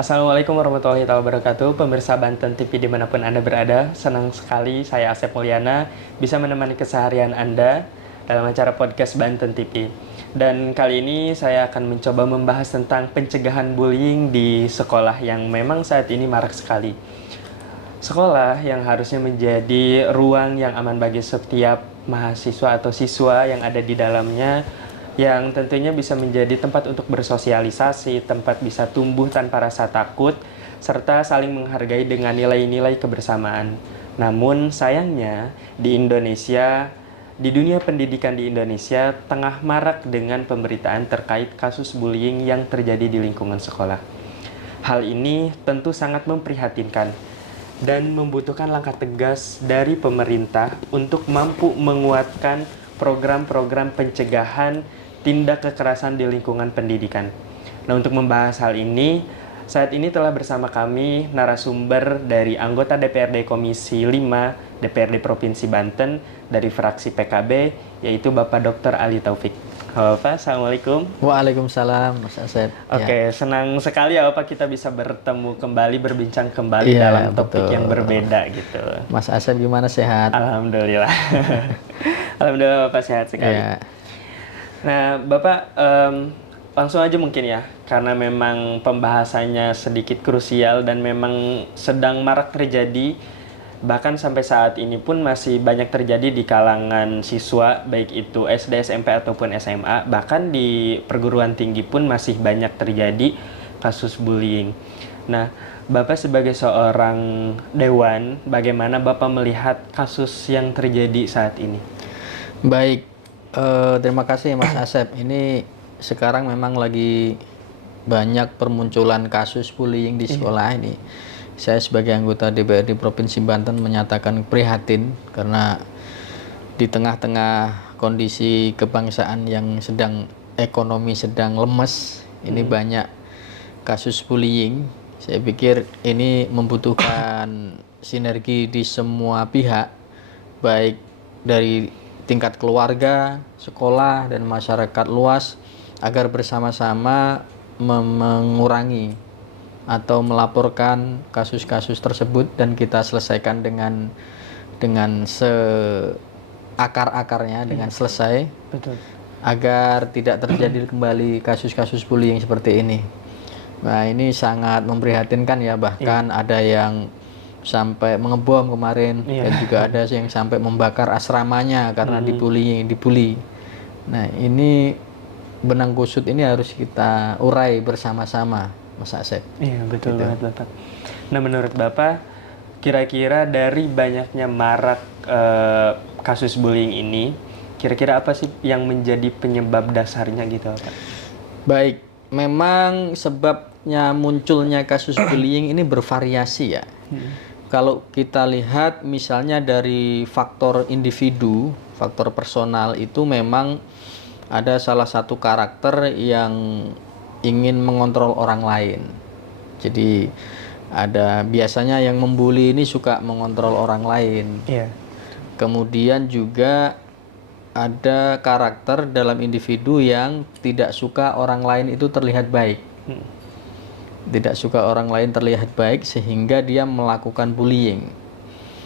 Assalamualaikum warahmatullahi wabarakatuh, pemirsa Banten TV dimanapun Anda berada. Senang sekali saya Asep Mulyana bisa menemani keseharian Anda dalam acara podcast Banten TV. Dan kali ini saya akan mencoba membahas tentang pencegahan bullying di sekolah yang memang saat ini marak sekali. Sekolah yang harusnya menjadi ruang yang aman bagi setiap mahasiswa atau siswa yang ada di dalamnya, yang tentunya bisa menjadi tempat untuk bersosialisasi, tempat bisa tumbuh tanpa rasa takut, serta saling menghargai dengan nilai-nilai kebersamaan. Namun sayangnya di Indonesia, di dunia pendidikan di Indonesia tengah marak dengan pemberitaan terkait kasus bullying yang terjadi di lingkungan sekolah. Hal ini tentu sangat memprihatinkan dan membutuhkan langkah tegas dari pemerintah untuk mampu menguatkan program-program pencegahan tindak kekerasan di lingkungan pendidikan. Nah, untuk membahas hal ini, saat ini telah bersama kami narasumber dari anggota DPRD Komisi 5 DPRD Provinsi Banten dari fraksi PKB, yaitu Bapak Dr. Ali Taufik. Halo Bapak, Assalamualaikum. Waalaikumsalam, Mas Asep. Oke, senang sekali ya Bapak kita bisa bertemu kembali, berbincang kembali dalam topik yang berbeda gitu. Mas Asep gimana, sehat? Alhamdulillah. Alhamdulillah Bapak sehat sekali. Ya. Nah, Bapak langsung aja mungkin ya, karena memang pembahasannya sedikit krusial dan memang sedang marak terjadi, bahkan sampai saat ini pun masih banyak terjadi di kalangan siswa, baik itu SD, SMP, ataupun SMA, bahkan di perguruan tinggi pun masih banyak terjadi kasus bullying. Nah, Bapak sebagai seorang dewan, bagaimana Bapak melihat kasus yang terjadi saat ini? Baik, terima kasih Mas Asep. Ini sekarang memang lagi banyak permunculan kasus bullying di sekolah ini. Saya sebagai anggota DPRD Provinsi Banten menyatakan prihatin karena di tengah-tengah kondisi kebangsaan yang ekonomi sedang lemes, ini banyak kasus bullying. Saya pikir ini membutuhkan sinergi di semua pihak, baik dari tingkat keluarga, sekolah, dan masyarakat luas, agar bersama-sama mengurangi atau melaporkan kasus-kasus tersebut dan kita selesaikan dengan seakar-akarnya, dengan selesai. Betul. Agar tidak terjadi kembali kasus-kasus bullying seperti ini. Nah, ini sangat memprihatinkan ya, bahkan ada yang sampai mengebom kemarin, dan juga ada yang sampai membakar asramanya karena dibully. Nah, ini benang kusut ini harus kita urai bersama-sama, Mas Asep. Iya, betul banget Bapak. Nah, menurut Bapak, kira-kira dari banyaknya marak kasus bullying ini, kira-kira apa sih yang menjadi penyebab dasarnya gitu Bapak? Baik, memang sebabnya munculnya kasus bullying ini bervariasi ya. Kalau kita lihat misalnya dari faktor individu, faktor personal, itu memang ada salah satu karakter yang ingin mengontrol orang lain. Jadi ada biasanya yang membuli ini suka mengontrol orang lain. Iya. Kemudian juga ada karakter dalam individu yang tidak suka orang lain itu terlihat baik. Tidak suka orang lain terlihat baik sehingga dia melakukan bullying.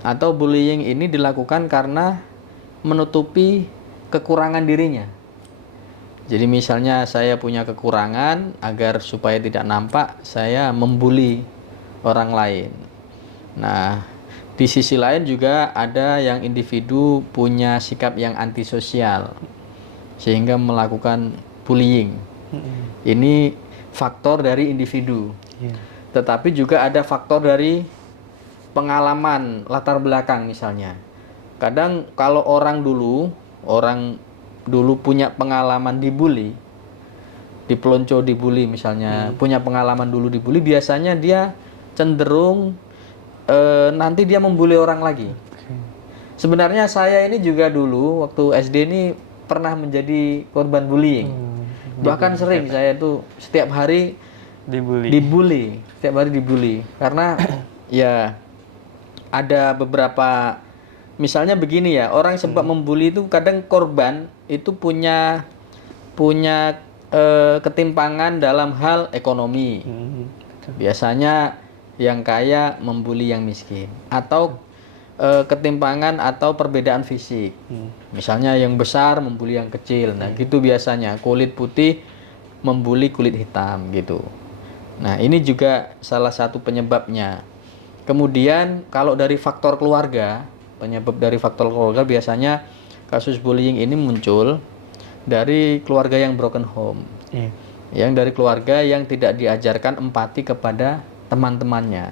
Atau bullying ini dilakukan karena menutupi kekurangan dirinya. Jadi misalnya saya punya kekurangan, agar supaya tidak nampak, saya membuli orang lain. Nah, di sisi lain juga ada yang individu punya sikap yang antisosial sehingga melakukan bullying. Ini faktor dari individu. Tetapi juga ada faktor dari pengalaman latar belakang misalnya. Kadang kalau orang dulu punya pengalaman dibully, dipelonco dibully misalnya, punya pengalaman dulu dibully, biasanya dia cenderung nanti dia membuli orang lagi. Sebenarnya saya ini juga dulu waktu SD ini pernah menjadi korban bullying. Bahkan sering saya tuh setiap hari dibully, setiap hari dibully. Karena ya ada beberapa, misalnya begini ya, orang sebab membuli itu kadang korban itu punya ketimpangan dalam hal ekonomi. Biasanya yang kaya membuli yang miskin, atau ketimpangan atau perbedaan fisik. Misalnya yang besar membuli yang kecil. Nah, gitu biasanya. Kulit putih membuli kulit hitam gitu. Nah, ini juga salah satu penyebabnya. Kemudian kalau dari faktor keluarga, penyebab dari faktor keluarga biasanya kasus bullying ini muncul dari keluarga yang broken home. Yang dari keluarga yang tidak diajarkan empati kepada teman-temannya.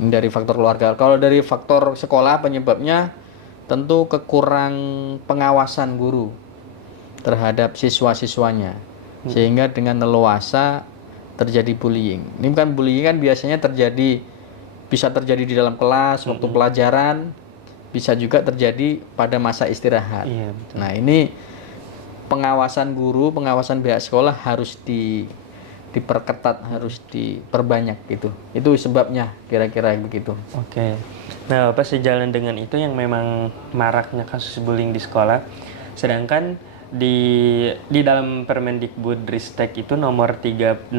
Ini dari faktor keluarga. Kalau dari faktor sekolah penyebabnya tentu kekurang pengawasan guru terhadap siswa-siswanya. Sehingga dengan leluasa terjadi bullying. Ini kan bullying kan biasanya bisa terjadi di dalam kelas, waktu pelajaran, bisa juga terjadi pada masa istirahat. Nah, ini pengawasan guru, pengawasan pihak sekolah harus diperketat, harus diperbanyak gitu. Itu sebabnya kira-kira begitu. Oke. Nah, Bapak sejalan dengan itu yang memang maraknya kasus bullying di sekolah. Sedangkan di dalam Permendikbudristek itu nomor 46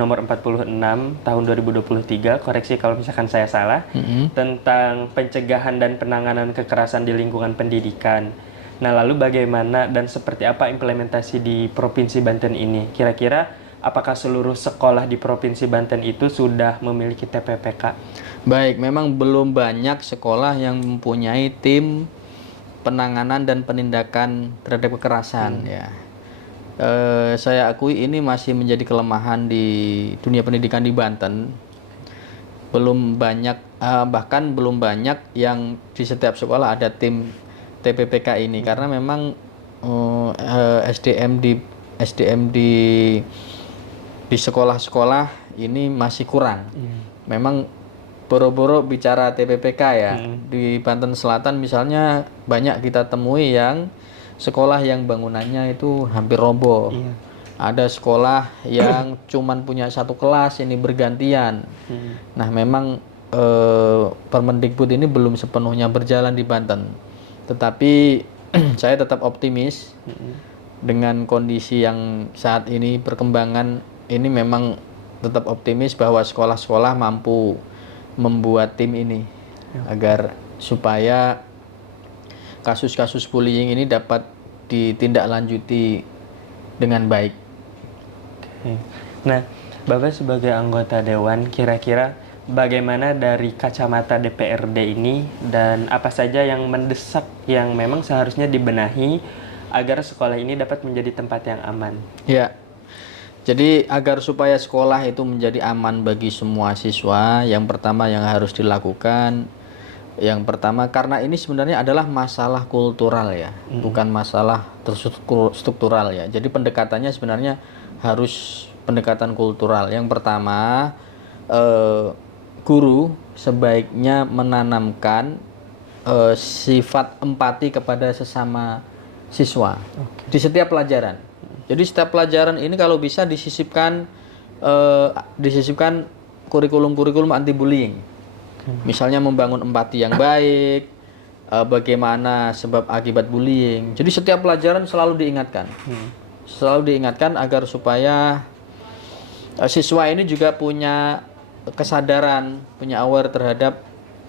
tahun 2023, koreksi kalau misalkan saya salah, tentang pencegahan dan penanganan kekerasan di lingkungan pendidikan. Nah, lalu bagaimana dan seperti apa implementasi di Provinsi Banten ini? Kira-kira apakah seluruh sekolah di Provinsi Banten itu sudah memiliki TPPK? Baik, memang belum banyak sekolah yang mempunyai tim penanganan dan penindakan terhadap kekerasan ya. Saya akui ini masih menjadi kelemahan di dunia pendidikan di Banten. Belum banyak, bahkan belum banyak yang di setiap sekolah ada tim TPPK ini karena memang SDM di sekolah-sekolah ini masih kurang. Memang boro-boro bicara TPPK ya. Di Banten Selatan misalnya banyak kita temui yang sekolah yang bangunannya itu hampir roboh. Ada sekolah yang cuman punya satu kelas ini bergantian. Nah, memang Permendikbud ini belum sepenuhnya berjalan di Banten. Tetapi saya tetap optimis dengan kondisi yang saat ini perkembangan ini, memang tetap optimis bahwa sekolah-sekolah mampu membuat tim ini agar supaya kasus-kasus bullying ini dapat ditindaklanjuti dengan baik. Nah, Bapak sebagai anggota dewan, kira-kira bagaimana dari kacamata DPRD ini dan apa saja yang mendesak yang memang seharusnya dibenahi agar sekolah ini dapat menjadi tempat yang aman? Ya. Jadi agar supaya sekolah itu menjadi aman bagi semua siswa, yang pertama yang harus dilakukan, yang pertama karena ini sebenarnya adalah masalah kultural ya, bukan masalah struktural ya. Jadi pendekatannya sebenarnya harus pendekatan kultural. Yang pertama, guru sebaiknya menanamkan sifat empati kepada sesama siswa di setiap pelajaran. Jadi setiap pelajaran ini kalau bisa disisipkan kurikulum-kurikulum anti bullying. Misalnya membangun empati yang baik, bagaimana sebab akibat bullying. Jadi setiap pelajaran selalu diingatkan. Selalu diingatkan agar supaya siswa ini juga punya kesadaran, punya aware terhadap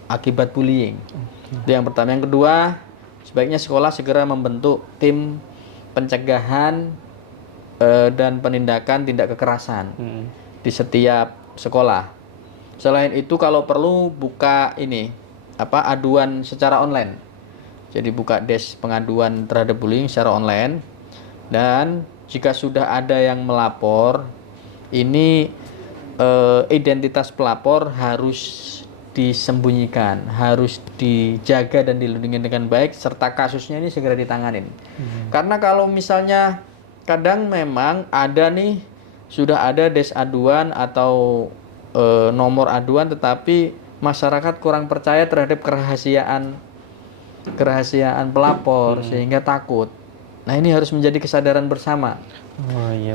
akibat bullying. Itu yang pertama. Yang kedua, sebaiknya sekolah segera membentuk tim pencegahan dan penindakan tindak kekerasan di setiap sekolah. Selain itu kalau perlu buka aduan secara online. Jadi buka desk pengaduan terhadap bullying secara online, dan jika sudah ada yang melapor, ini identitas pelapor harus disembunyikan, harus dijaga dan dilindungi dengan baik, serta kasusnya ini segera ditanganin. Karena kalau misalnya kadang memang ada nih, sudah ada desk aduan atau nomor aduan, tetapi masyarakat kurang percaya terhadap kerahasiaan pelapor sehingga takut. Nah, ini harus menjadi kesadaran bersama.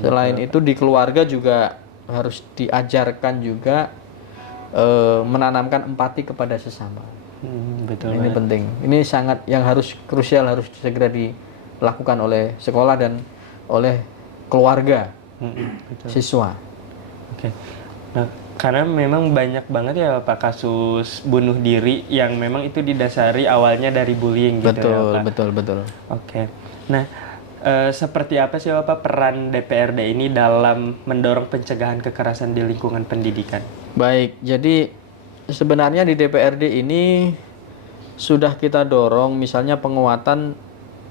Selain itu di keluarga juga harus diajarkan juga menanamkan empati kepada sesama. Betul. Ini penting. Ini sangat yang harus krusial, harus segera dilakukan oleh sekolah dan oleh keluarga siswa. Oke. Nah, Karena memang banyak banget ya Pak kasus bunuh diri yang memang itu didasari awalnya dari bullying gitu ya Betul, Pak. betul, betul. Oke. Nah, seperti apa sih Pak peran DPRD ini dalam mendorong pencegahan kekerasan di lingkungan pendidikan? Baik, jadi sebenarnya di DPRD ini sudah kita dorong misalnya penguatan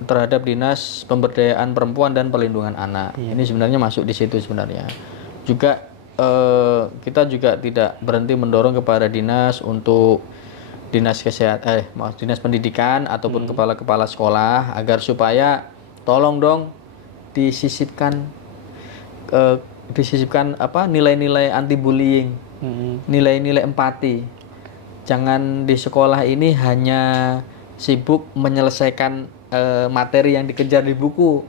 terhadap Dinas Pemberdayaan Perempuan dan Perlindungan Anak. Ini sebenarnya masuk di situ sebenarnya. Juga kita juga tidak berhenti mendorong kepada dinas untuk dinas kesehatan, dinas pendidikan ataupun kepala-kepala sekolah agar supaya tolong dong disisipkan nilai-nilai anti bullying, nilai-nilai empati. Jangan di sekolah ini hanya sibuk menyelesaikan materi yang dikejar di buku.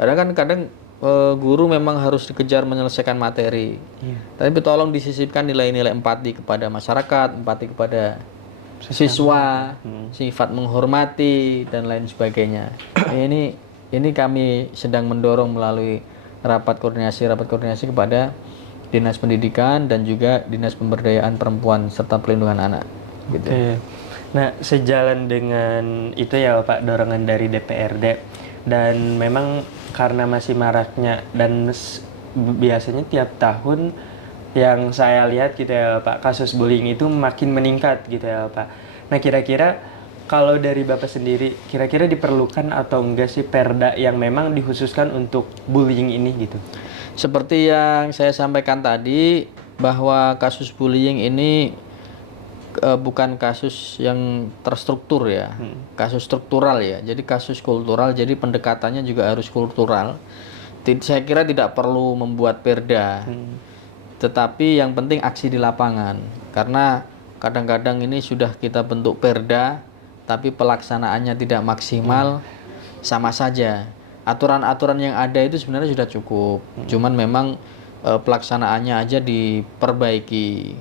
Kadang guru memang harus dikejar menyelesaikan materi. Tapi tolong disisipkan nilai-nilai empati kepada masyarakat, empati kepada siswa, sifat menghormati dan lain sebagainya. Ini kami sedang mendorong melalui rapat koordinasi kepada Dinas Pendidikan dan juga Dinas Pemberdayaan Perempuan serta Perlindungan Anak gitu. Oke. Nah, sejalan dengan itu ya Pak dorongan dari DPRD dan memang karena masih maraknya dan biasanya tiap tahun yang saya lihat gitu ya Pak kasus bullying itu makin meningkat gitu ya Pak. Nah, kira-kira kalau dari Bapak sendiri kira-kira diperlukan atau enggak sih perda yang memang dikhususkan untuk bullying ini gitu? Seperti yang saya sampaikan tadi, bahwa kasus bullying ini bukan kasus yang terstruktur ya, kasus struktural ya. Jadi kasus kultural, jadi pendekatannya juga harus kultural. Saya kira tidak perlu membuat perda, tetapi yang penting aksi di lapangan. Karena kadang-kadang ini sudah kita bentuk perda, tapi pelaksanaannya tidak maksimal, sama saja. Aturan-aturan yang ada itu sebenarnya sudah cukup, cuman memang pelaksanaannya aja diperbaiki.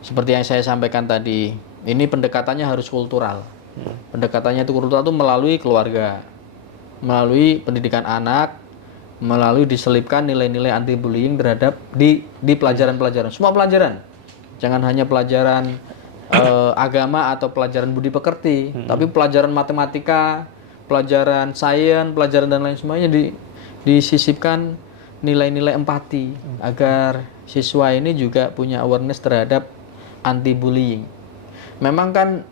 Seperti yang saya sampaikan tadi, ini pendekatannya harus kultural. Pendekatannya itu kultural itu melalui keluarga, melalui pendidikan anak, melalui diselipkan nilai-nilai anti bullying terhadap di pelajaran-pelajaran, semua pelajaran. Jangan hanya pelajaran agama atau pelajaran budi pekerti, tapi pelajaran matematika, pelajaran sains, pelajaran dan lain semuanya disisipkan nilai-nilai empati agar siswa ini juga punya awareness terhadap anti bullying. Memang kan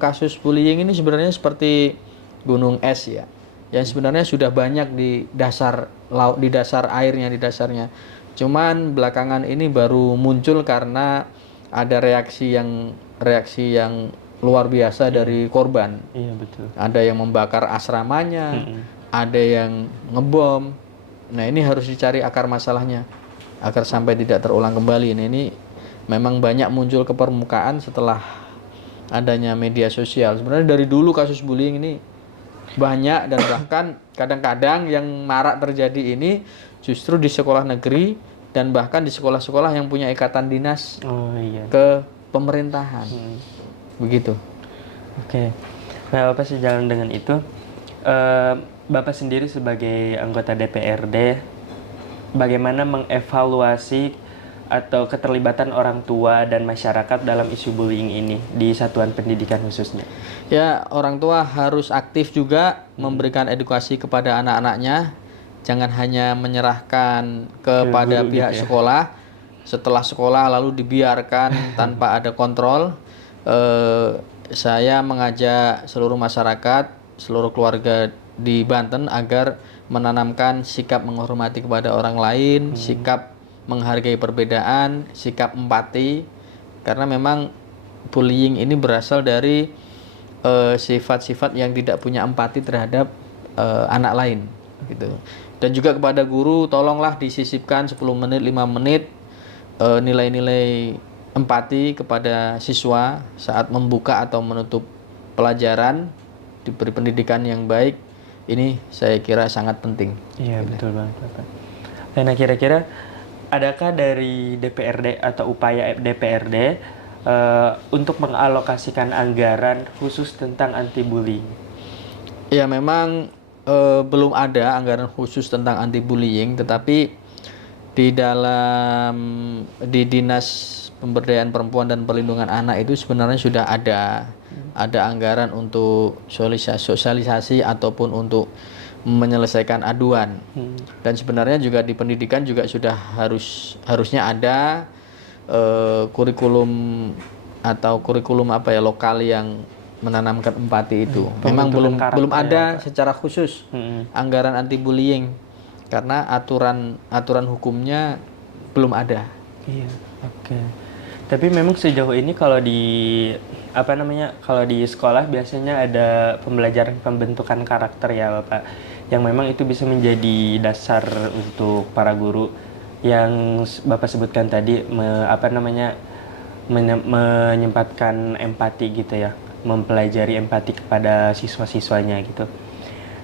kasus bullying ini sebenarnya seperti gunung es ya, yang sebenarnya sudah banyak di dasar laut, di dasar airnya, di dasarnya. Cuman belakangan ini baru muncul karena ada reaksi yang luar biasa dari korban. Iya betul. Ada yang membakar asramanya, ada yang ngebom. Nah ini harus dicari akar masalahnya agar sampai tidak terulang kembali. Nah, ini memang banyak muncul ke permukaan setelah adanya media sosial. Sebenarnya dari dulu kasus bullying ini banyak dan bahkan kadang-kadang yang marak terjadi ini justru di sekolah negeri dan bahkan di sekolah-sekolah yang punya ikatan dinas ke pemerintahan. Begitu. Oke. Nah, Bapak sejalan dengan itu, Bapak sendiri sebagai anggota DPRD, bagaimana mengevaluasi atau keterlibatan orang tua dan masyarakat dalam isu bullying ini di satuan pendidikan khususnya? Ya, orang tua harus aktif juga memberikan edukasi kepada anak-anaknya. Jangan hanya menyerahkan kepada pihak gitu ya? Sekolah. Setelah sekolah lalu dibiarkan tanpa ada kontrol. Saya mengajak seluruh masyarakat, seluruh keluarga di Banten agar menanamkan sikap menghormati kepada orang lain, sikap menghargai perbedaan, sikap empati. Karena memang bullying ini berasal dari sifat-sifat yang tidak punya empati terhadap anak lain gitu. Dan juga kepada guru, tolonglah disisipkan 10 menit, 5 menit nilai-nilai empati kepada siswa saat membuka atau menutup pelajaran, diberi pendidikan yang baik. Ini saya kira sangat penting. Iya, betul banget Bapak. Nah, kira-kira adakah dari DPRD atau upaya DPRD untuk mengalokasikan anggaran khusus tentang anti bullying? Ya, memang belum ada anggaran khusus tentang anti bullying, tetapi di Dinas Pemberdayaan Perempuan dan Perlindungan Anak itu sebenarnya sudah ada anggaran untuk sosialisasi ataupun untuk menyelesaikan aduan. Dan sebenarnya juga di pendidikan juga sudah harusnya ada kurikulum atau kurikulum lokal yang menanamkan empati itu. Memang belum ada secara khusus anggaran anti bullying karena aturan hukumnya belum ada. Iya, oke. Tapi memang sejauh ini kalau di sekolah biasanya ada pembelajaran pembentukan karakter ya Bapak, yang memang itu bisa menjadi dasar untuk para guru yang Bapak sebutkan tadi menyempatkan empati gitu ya, mempelajari empati kepada siswa-siswanya gitu.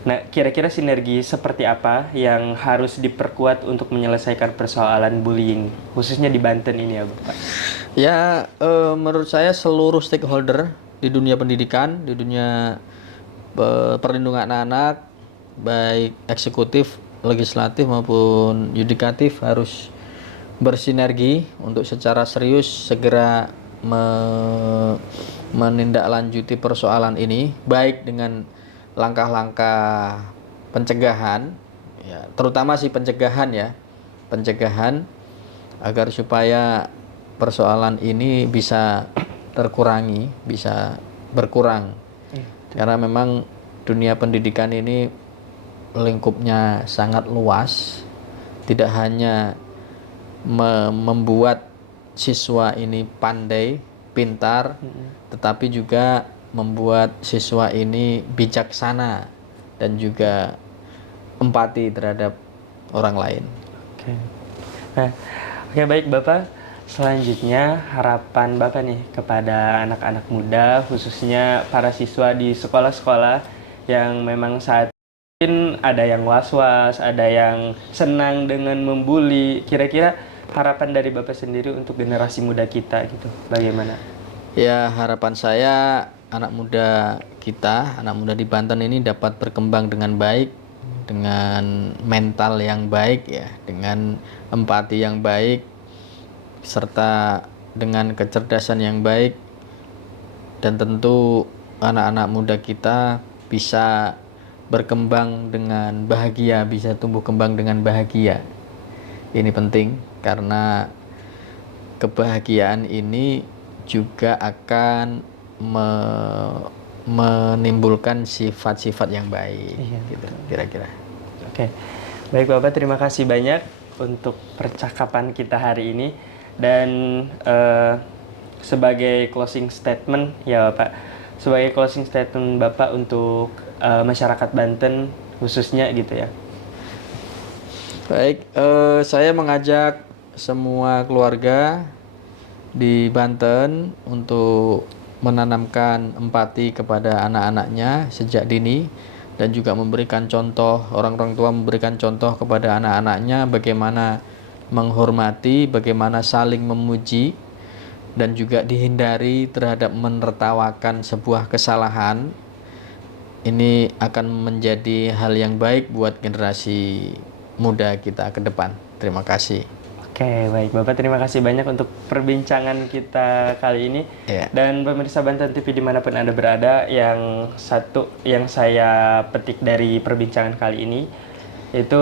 Nah, kira-kira sinergi seperti apa yang harus diperkuat untuk menyelesaikan persoalan bullying, khususnya di Banten ini ya, Bapak? Ya, menurut saya seluruh stakeholder di dunia pendidikan, di dunia perlindungan anak, baik eksekutif, legislatif maupun yudikatif harus bersinergi untuk secara serius segera menindaklanjuti persoalan ini, baik dengan langkah-langkah pencegahan, ya, terutama pencegahan agar supaya persoalan ini bisa terkurangi, bisa berkurang. Karena memang dunia pendidikan ini lingkupnya sangat luas, tidak hanya membuat siswa ini pandai, pintar, tetapi juga membuat siswa ini bijaksana dan juga empati terhadap orang lain. Oke. Nah, baik Bapak. Selanjutnya harapan Bapak nih kepada anak-anak muda, khususnya para siswa di sekolah-sekolah yang memang saat ini ada yang was-was, ada yang senang dengan membuli. Kira-kira harapan dari Bapak sendiri untuk generasi muda kita gitu, bagaimana? Ya, harapan saya anak muda kita, anak muda di Banten ini dapat berkembang dengan baik, dengan mental yang baik ya, dengan empati yang baik, serta dengan kecerdasan yang baik. Dan tentu anak-anak muda kita bisa berkembang dengan bahagia, bisa tumbuh kembang dengan bahagia. Ini penting karena kebahagiaan ini juga akan menimbulkan sifat-sifat yang baik, gitu kira-kira. Oke, baik Bapak, terima kasih banyak untuk percakapan kita hari ini. Dan sebagai closing statement ya Bapak, sebagai closing statement Bapak untuk masyarakat Banten khususnya gitu ya. Baik, saya mengajak semua keluarga di Banten untuk menanamkan empati kepada anak-anaknya sejak dini dan juga memberikan contoh, orang tua memberikan contoh kepada anak-anaknya bagaimana menghormati, bagaimana saling memuji, dan juga dihindari terhadap menertawakan sebuah kesalahan. Ini akan menjadi hal yang baik buat generasi muda kita ke depan. Terima kasih. Oke, baik Bapak, terima kasih banyak untuk perbincangan kita kali ini. Dan pemirsa Banten TV dimanapun Anda berada, yang saya petik dari perbincangan kali ini itu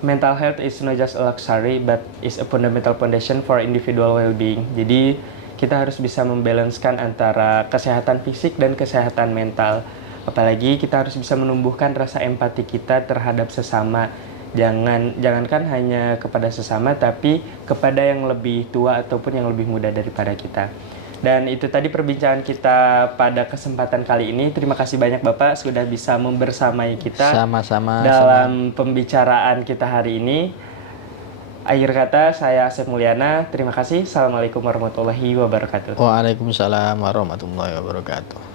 mental health is not just a luxury but is a fundamental foundation for individual well-being. Jadi kita harus bisa membalancekan antara kesehatan fisik dan kesehatan mental. Apalagi kita harus bisa menumbuhkan rasa empati kita terhadap sesama. Jangankan hanya kepada sesama, tapi kepada yang lebih tua ataupun yang lebih muda daripada kita. Dan itu tadi perbincangan kita pada kesempatan kali ini. Terima kasih banyak Bapak sudah bisa membersamai kita dalam pembicaraan kita hari ini. Akhir kata, saya Asep Mulyana. Terima kasih. Assalamualaikum warahmatullahi wabarakatuh. Waalaikumsalam warahmatullahi wabarakatuh.